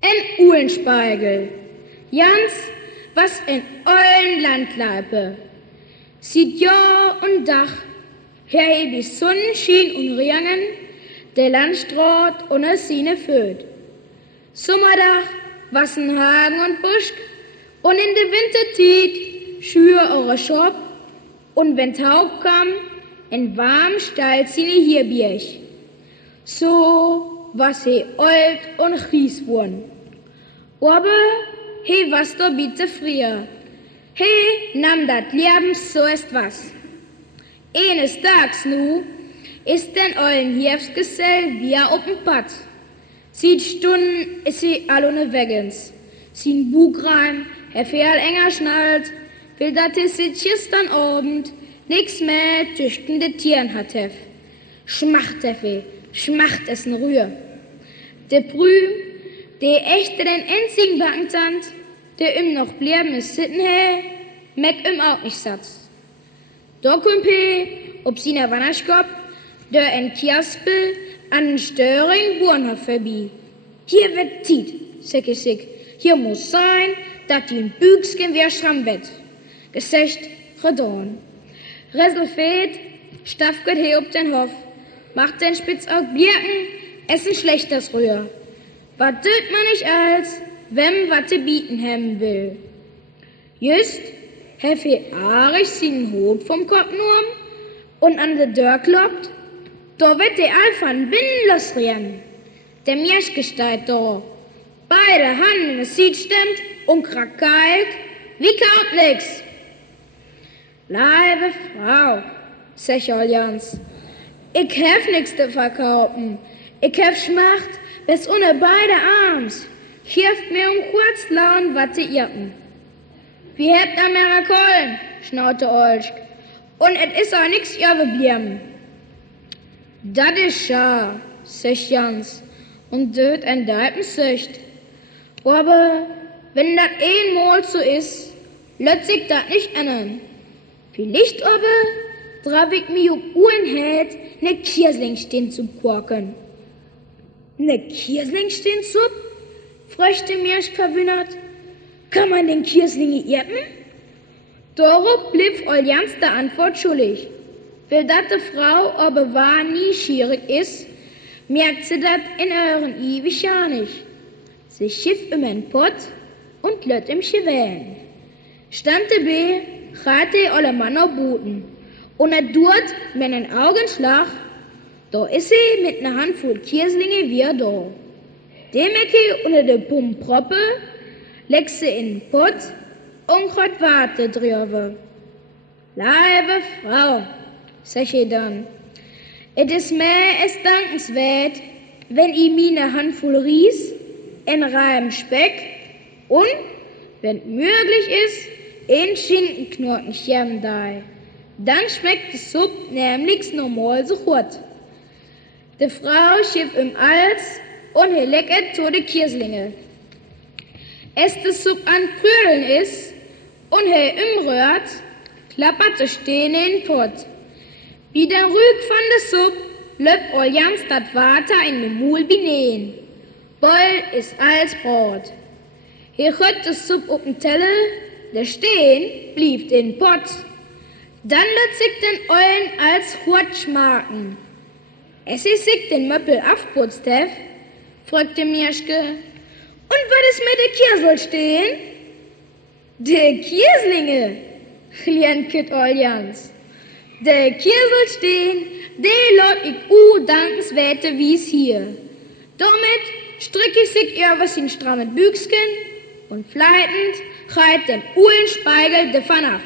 En Uhlenspiegel. Jans, was in ollen Landleipe. Sieht Jahr und Dach, her die Sonnenschein und Ringen, der Landstraat und es sine Föd. Sommerdach, wassen Hagen und Busch, und in der Wintertiet schür eure Schop, und wenn Taub kam, in warm Stall sine Hierbierch. So was he old und ries wurden. Aber he was da bitte frier. He nahm dat Leben so ist was. Eines Tags nu ist den ollen Hiefsgesell wieder auf dem Pad. Sieht Stunden ist sie allone weggens. Sin Bugreim, Herr Fehl enger schnallt, will dat sie gestern Abend nix mehr tüchtende Tieren hat hef. Schmacht heffe, schmacht es ne Rühr. Der Brüm, der echte den einzigen Backenzand, der ihm noch blieben ist sitten he, meck ihm auch nicht satt. Da kommt he, ob sie ne Wannerskop, der en Kiaspel an den Störing Burnhof vorbei. Hier wird Tiet, sag ich. Hier muss sein, dat die in Büchsken wie schramm wird. Gesicht, redorn. Resulfet, staffgott he ob den Hof, macht den Spitzaug Birken, essen schlechtes Rühr. Was tut man nicht als, wenn wat te bieten haben will. Just, hef he aarig sin Hut vom Kopfnurm und an der Dörr kloppt, da wird der all von binnen losrennen. Der Mirschgestalt da, beide Handen in das Sied stimmt und krackelt, wie kaut nix. Leibe Frau, sag Jans, ich hef nix zu verkaufen. Ich hef Schmacht bis unter beide Arms. Hilft mir kurz lauen, wat sie irten. Wie hebt da mehr Kohlen, schnaute Olsch. Und et is auch nix überblieben. Dat is scha, sag Jans, und döt ein Deipen Sicht. Aber wenn dat einmal so is, lässt sich dat nicht ändern. Vielleicht aber traf ich mich auf Uhlenheit, ne Kirsling zu korken. Ne Kirsling zu? Fröchte Mirsch verwundert. Kann man den Kirslinge irten? Darauf blieb Oljans der Antwort schuldig. Weil dat de Frau aber wahr nie schierig is, merkt sie dat in euren ewig ja nicht. Sie schiff im en Pott und lött im Schewellen. Stande B, rate olle Mann auf Booten. Und er dort mit en Augenschlag, da is sie mit ne Handvoll Kirslinge wieder da. Dem Ecke unter de Pumproppe, leg sie in den Pott und grad warte drüber. Leibe Frau, sag ich dann, et is mehr als dankenswert, wenn i mir ne Handvoll Ries, en Reim Speck und, wenn möglich ist, ein Schinkenknoten chiem dai. Dann schmeckt die Suppe nämlich normal so gut. Die Frau schiff im Als und he lecket zu de Kirslinge. Es die Suppe an Prügeln is und he umrührt, klappert de Stehne in den Pott. Wie der Rück von de Suppe löppt Oljans dat Water in de Mul bineen. Boll is als Brot. He chott de Suppe auf den Teller, der Stehen blieb in Pott. Dann lässt sich den Eulen als Hut schmaken. Es ist sich den Möppel aufputzt, hef, fragte Mirschke. Und was ist mit der Kirsel stehen? De Kirslinge, klient Kit Oljans. De Kirsel stehen, de lot ich dankenswerte wie's hier. Damit strick ich sich über sin strammet Büchsken und fleitend reit dem Uhlenspiegel de Vanaf.